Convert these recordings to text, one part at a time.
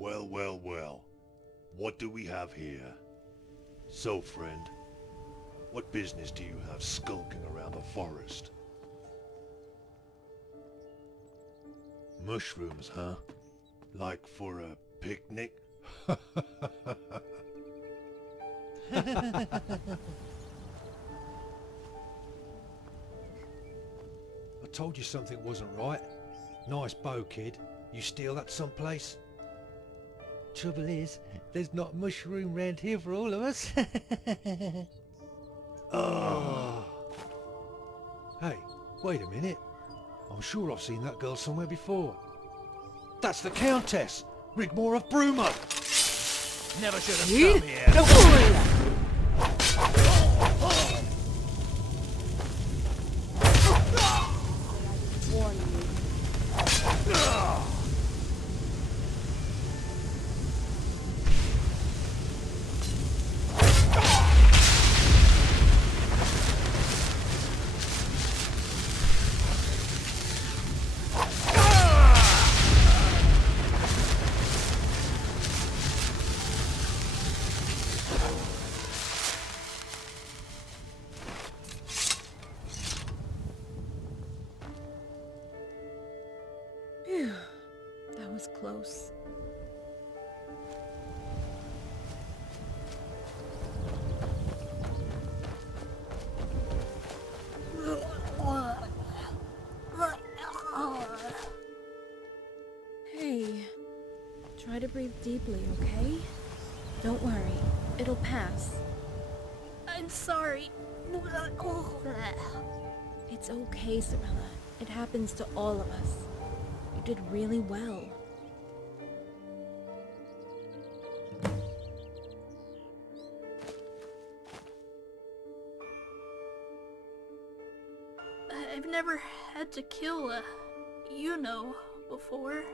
Well, well, well. What do we have here? So, friend, what business do you have skulking around the forest? Mushrooms, huh? Like for a picnic? I told you something wasn't right. Nice bow, kid. You steal that someplace? Trouble is, there's not mushroom round here for all of us. Oh. Hey, wait a minute. I'm sure I've seen that girl somewhere before. That's the Countess! Rigmor of Bruma! Never should have come here. Phew, that was close. Hey, try to breathe deeply, okay? Don't worry, it'll pass. I'm sorry. It's okay, Sorella. It happens to all of us. You did really well. I've never had to kill a, before.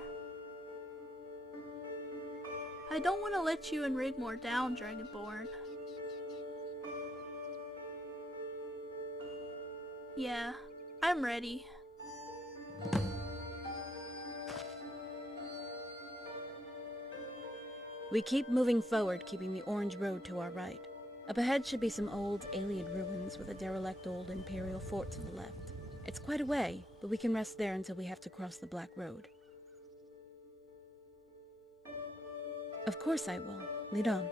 I don't want to let you and Rigmor down, Dragonborn. Yeah, I'm ready. We keep moving forward, keeping the orange road to our right. Up ahead should be some old alien ruins with a derelict old Imperial fort to the left. It's quite a way, but we can rest there until we have to cross the Black Road. Of course I will. Lead on.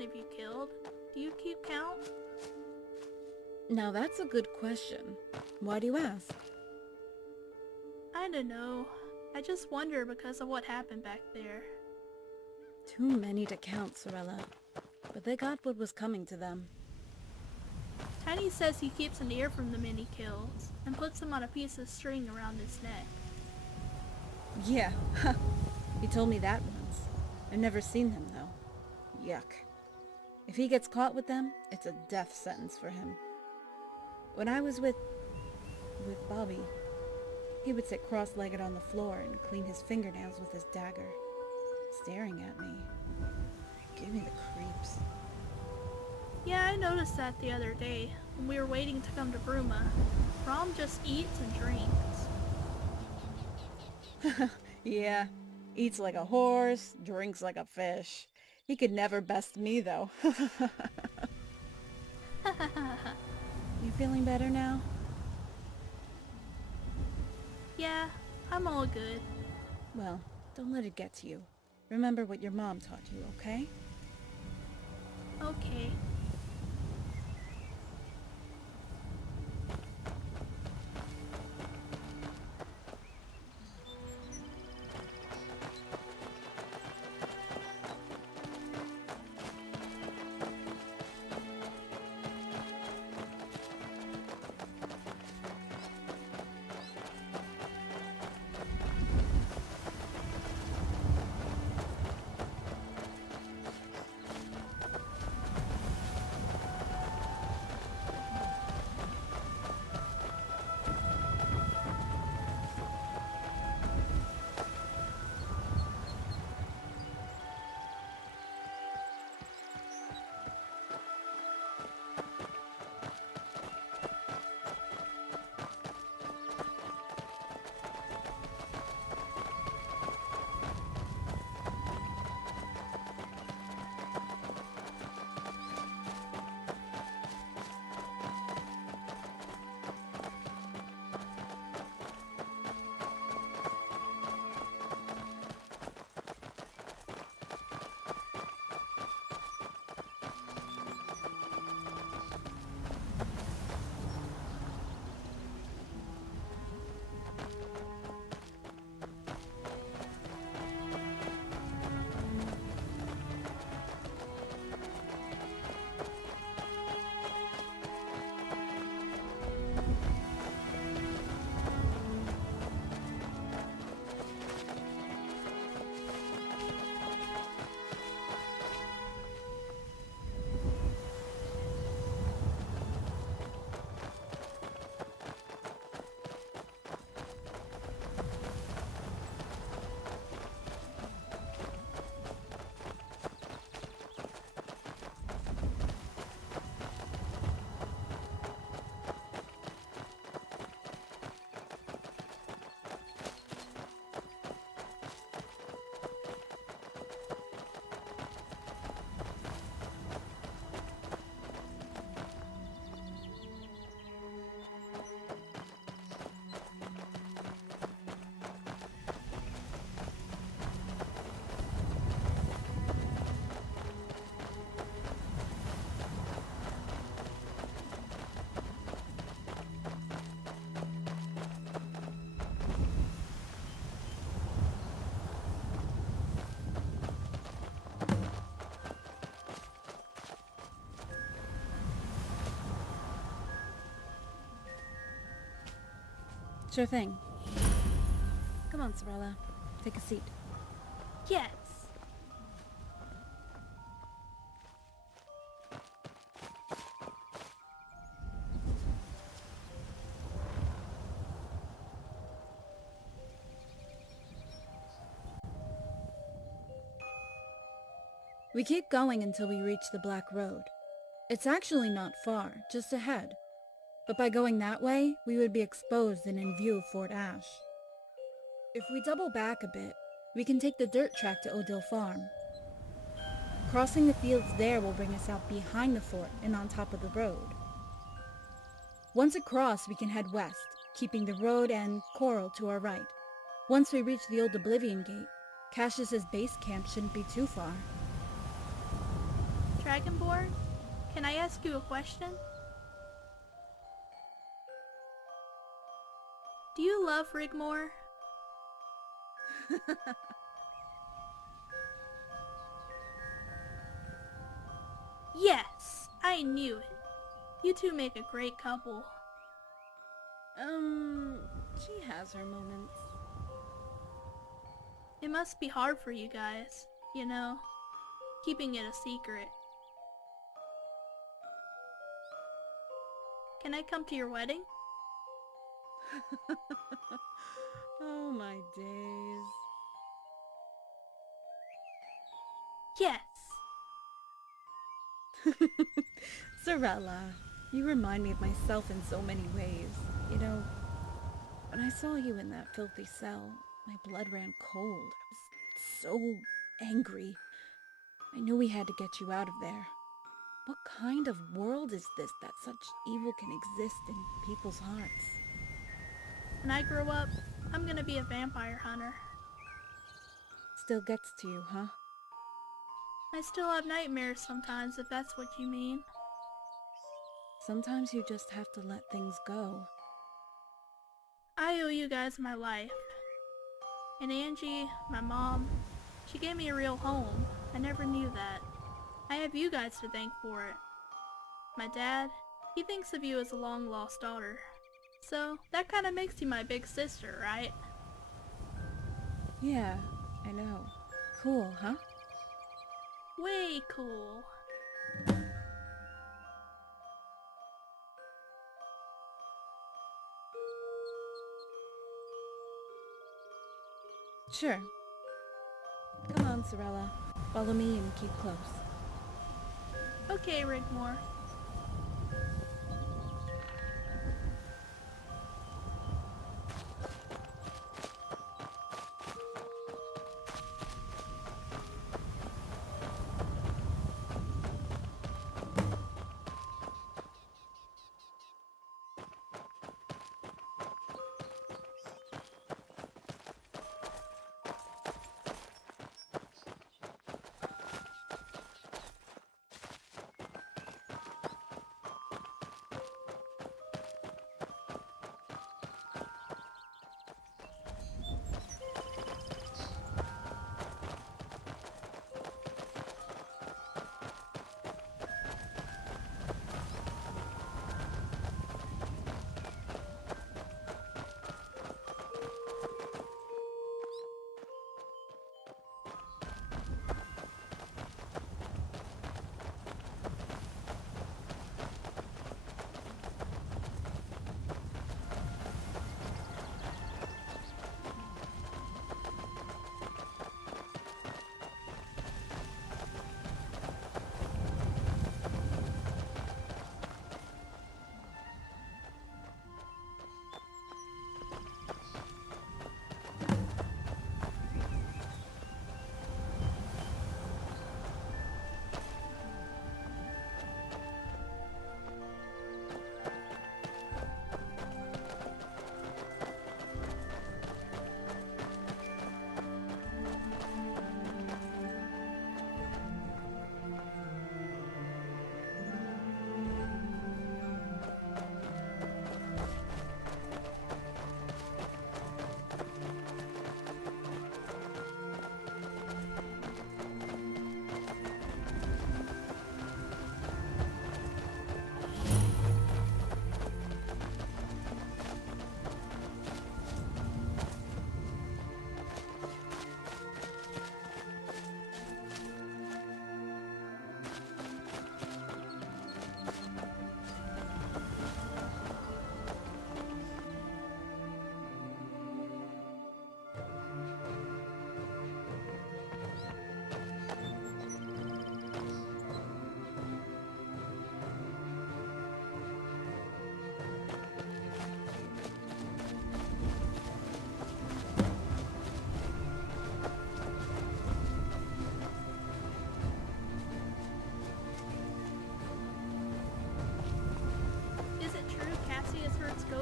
Have you killed? Do you keep count? Now that's a good question. Why do you ask? I don't know. I just wonder because of what happened back there. Too many to count, Sorella. But they got what was coming to them. Tiny says he keeps an ear from the many kills and puts them on a piece of string around his neck. Yeah, he told me that once. I've never seen him though. Yuck. If he gets caught with them, it's a death sentence for him. When I was with Bobby, he would sit cross-legged on the floor and clean his fingernails with his dagger, staring at me. It gave me the creeps. Yeah, I noticed that the other day when we were waiting to come to Bruma. Rom just eats and drinks. Yeah, eats like a horse, drinks like a fish. He could never best me, though. You feeling better now? Yeah, I'm all good. Well, don't let it get to you. Remember what your mom taught you, okay? Okay. Sure thing. Come on, Sorella. Take a seat. Yes. We keep going until we reach the Black Road. It's actually not far, just ahead. But by going that way, we would be exposed and in view of Fort Ash. If we double back a bit, we can take the dirt track to Odil Farm. Crossing the fields there will bring us out behind the fort and on top of the road. Once across, we can head west, keeping the road and Coral to our right. Once we reach the old Oblivion Gate, Cassius's base camp shouldn't be too far. Dragonborn, can I ask you a question? Do you love Rigmor? Yes, I knew it. You two make a great couple. She has her moments. It must be hard for you guys, you know, keeping it a secret. Can I come to your wedding? Oh my days. Yes. Sorella, you remind me of myself in so many ways. You know, when I saw you in that filthy cell, my blood ran cold. I was so angry. I knew we had to get you out of there. What kind of world is this that such evil can exist in people's hearts? When I grow up, I'm gonna be a vampire hunter. Still gets to you, huh? I still have nightmares sometimes, if that's what you mean. Sometimes you just have to let things go. I owe you guys my life. And Angie, my mom, she gave me a real home. I never knew that. I have you guys to thank for it. My dad, he thinks of you as a long-lost daughter. So, that kinda makes you my big sister, right? Yeah, I know. Cool, huh? Way cool. Sure. Come on, Sorella. Follow me and keep close. Okay, Rigmor.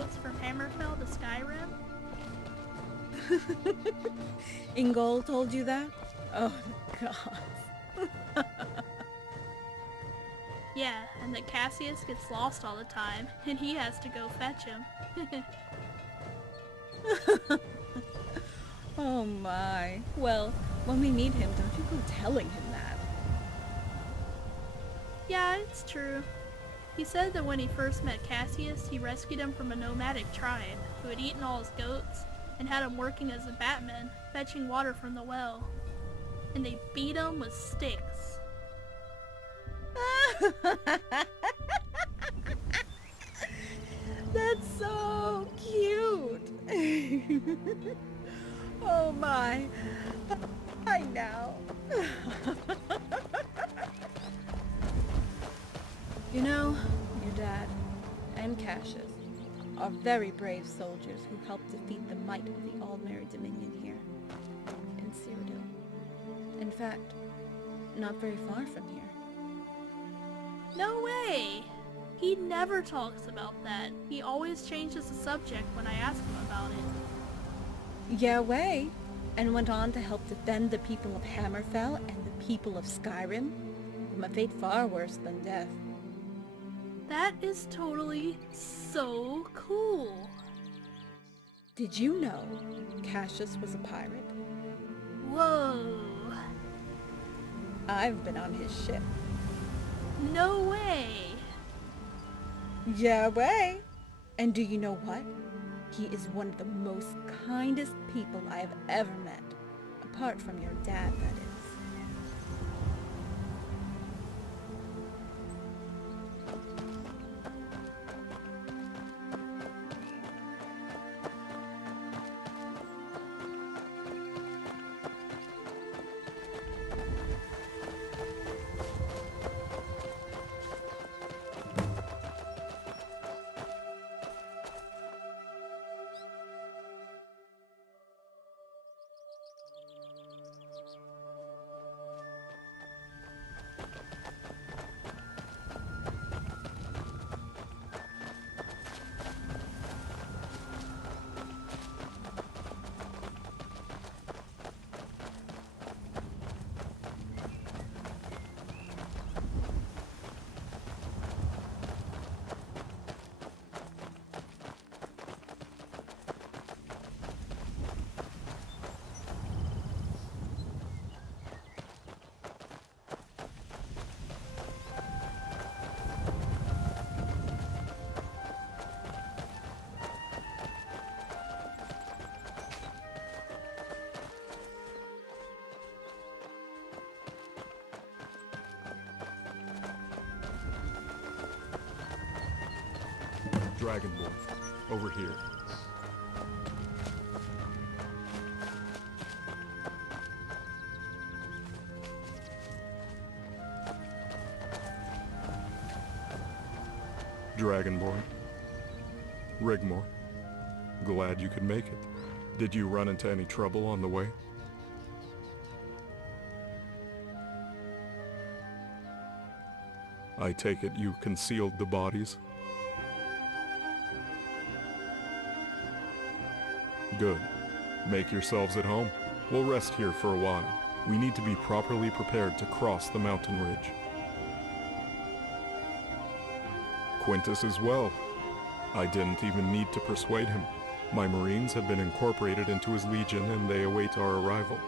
goats from Hammerfell to Skyrim? Ingol told you that? Oh, God. Yeah, and that Cassius gets lost all the time, and he has to go fetch him. Oh my. Well, when we need him, don't you go telling him that. Yeah, it's true. He said that when he first met Cassius, he rescued him from a nomadic tribe who had eaten all his goats and had him working as a batman, fetching water from the well. And they beat him with sticks. That's so cute. Oh my. I know. You know, your dad and Cassius are very brave soldiers who helped defeat the might of the Aldmeri Dominion here in Cyrodiil. In fact, not very far from here. No way! He never talks about that. He always changes the subject when I ask him about it. Yeah, way. And went on to help defend the people of Hammerfell and the people of Skyrim from a fate far worse than death. That is totally so cool. Did you know Cassius was a pirate? Whoa. I've been on his ship. No way. Yeah, way. And do you know what? He is one of the most kindest people I have ever met. Apart from your dad, that is. Dragonborn, over here. Dragonborn. Rigmor. Glad you could make it. Did you run into any trouble on the way? I take it you concealed the bodies? Good. Make yourselves at home. We'll rest here for a while. We need to be properly prepared to cross the mountain ridge. Quintus as well. I didn't even need to persuade him. My Marines have been incorporated into his legion and they await our arrival.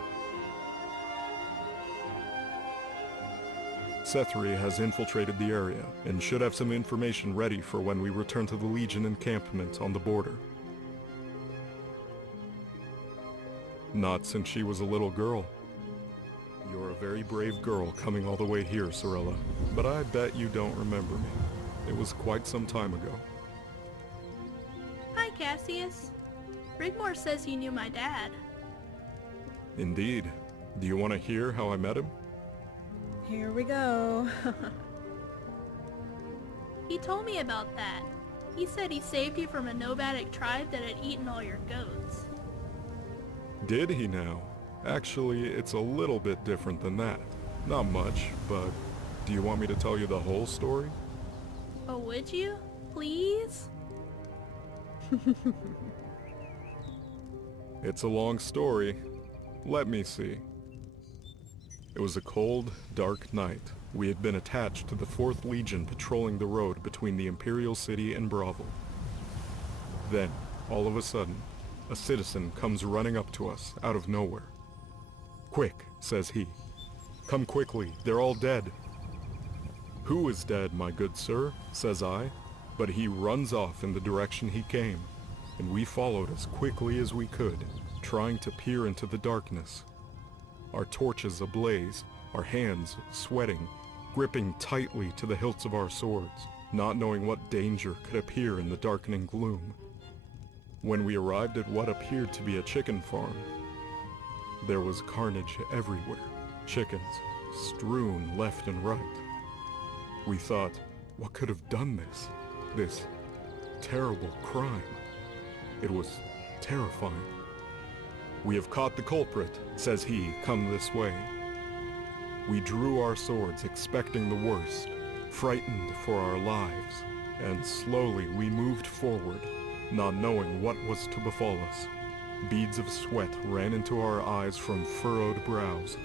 Sethri has infiltrated the area and should have some information ready for when we return to the Legion encampment on the border. Not since she was a little girl. You're a very brave girl coming all the way here, Sorella, but I bet you don't remember me. It was quite some time ago. Hi, Cassius. Rigmor says you knew my dad. Indeed. Do you want to hear how I met him? Here we go. He told me about that. He said he saved you from a nomadic tribe that had eaten all your goats. Did he now? Actually, it's a little bit different than that. Not much, but do you want me to tell you the whole story? Oh, would you? Please? It's a long story. Let me see. It was a cold, dark night. We had been attached to the 4th Legion patrolling the road between the Imperial City and Bravo. Then, all of a sudden, a citizen comes running up to us out of nowhere. "Quick," says he. "Come quickly, they're all dead." "Who is dead, my good sir?" says I, but he runs off in the direction he came, and we followed as quickly as we could, trying to peer into the darkness. Our torches ablaze, our hands sweating, gripping tightly to the hilts of our swords, not knowing what danger could appear in the darkening gloom. When we arrived at what appeared to be a chicken farm, there was carnage everywhere, chickens strewn left and right. We thought, what could have done this terrible crime? It was terrifying. "We have caught the culprit," says he, "come this way." We drew our swords, expecting the worst, frightened for our lives, and slowly we moved forward, not knowing what was to befall us. Beads of sweat ran into our eyes from furrowed brows.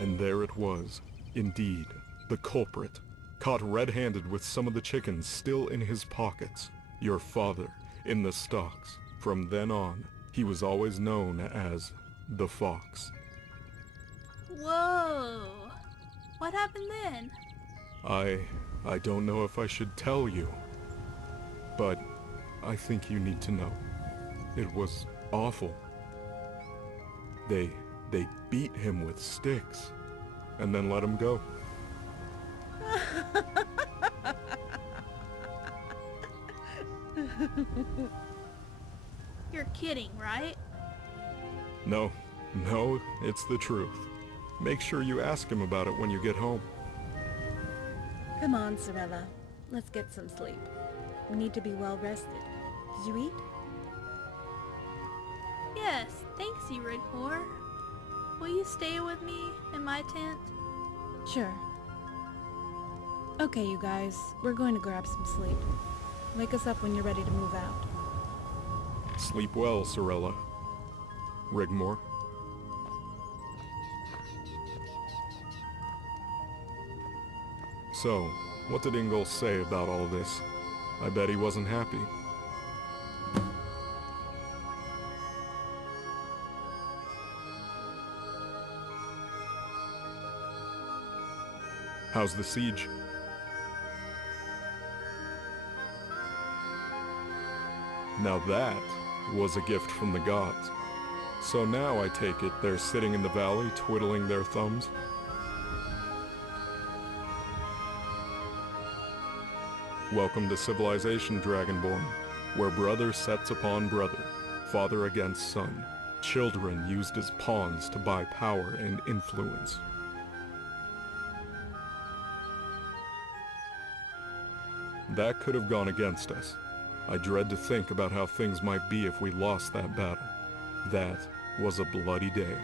And there it was, indeed, the culprit, caught red-handed with some of the chickens still in his pockets. Your father, in the stocks. From then on, he was always known as the Fox. Whoa! What happened then? I don't know if I should tell you, but I think you need to know. It was awful. They beat him with sticks, and then let him go. You're kidding, right? No, it's the truth. Make sure you ask him about it when you get home. Come on, Sorella. Let's get some sleep. We need to be well rested. Did you eat? Yes, thanks you, Rigmor. Will you stay with me in my tent? Sure. Okay, you guys. We're going to grab some sleep. Wake us up when you're ready to move out. Sleep well, Sorella. Rigmor. So, what did Ingol say about all this? I bet he wasn't happy. How's the siege? Now that was a gift from the gods. So now I take it they're sitting in the valley twiddling their thumbs? Welcome to civilization, Dragonborn, where brother sets upon brother, father against son, children used as pawns to buy power and influence. That could have gone against us. I dread to think about how things might be if we lost that battle. That was a bloody day.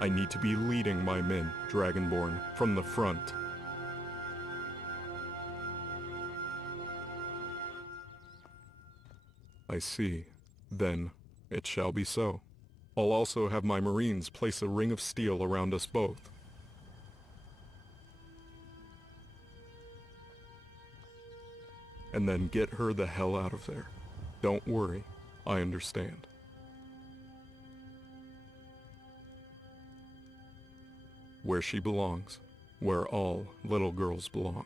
I need to be leading my men, Dragonborn, from the front. I see. Then, it shall be so. I'll also have my Marines place a ring of steel around us both. And then get her the hell out of there. Don't worry, I understand. Where she belongs, where all little girls belong.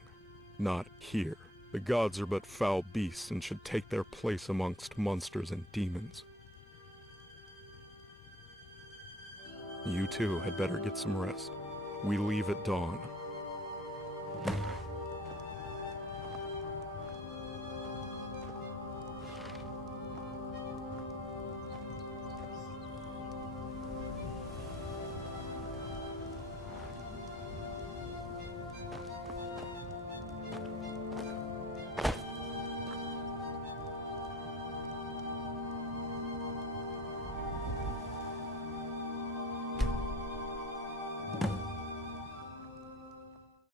Not here. The gods are but foul beasts and should take their place amongst monsters and demons. You too had better get some rest. We leave at dawn.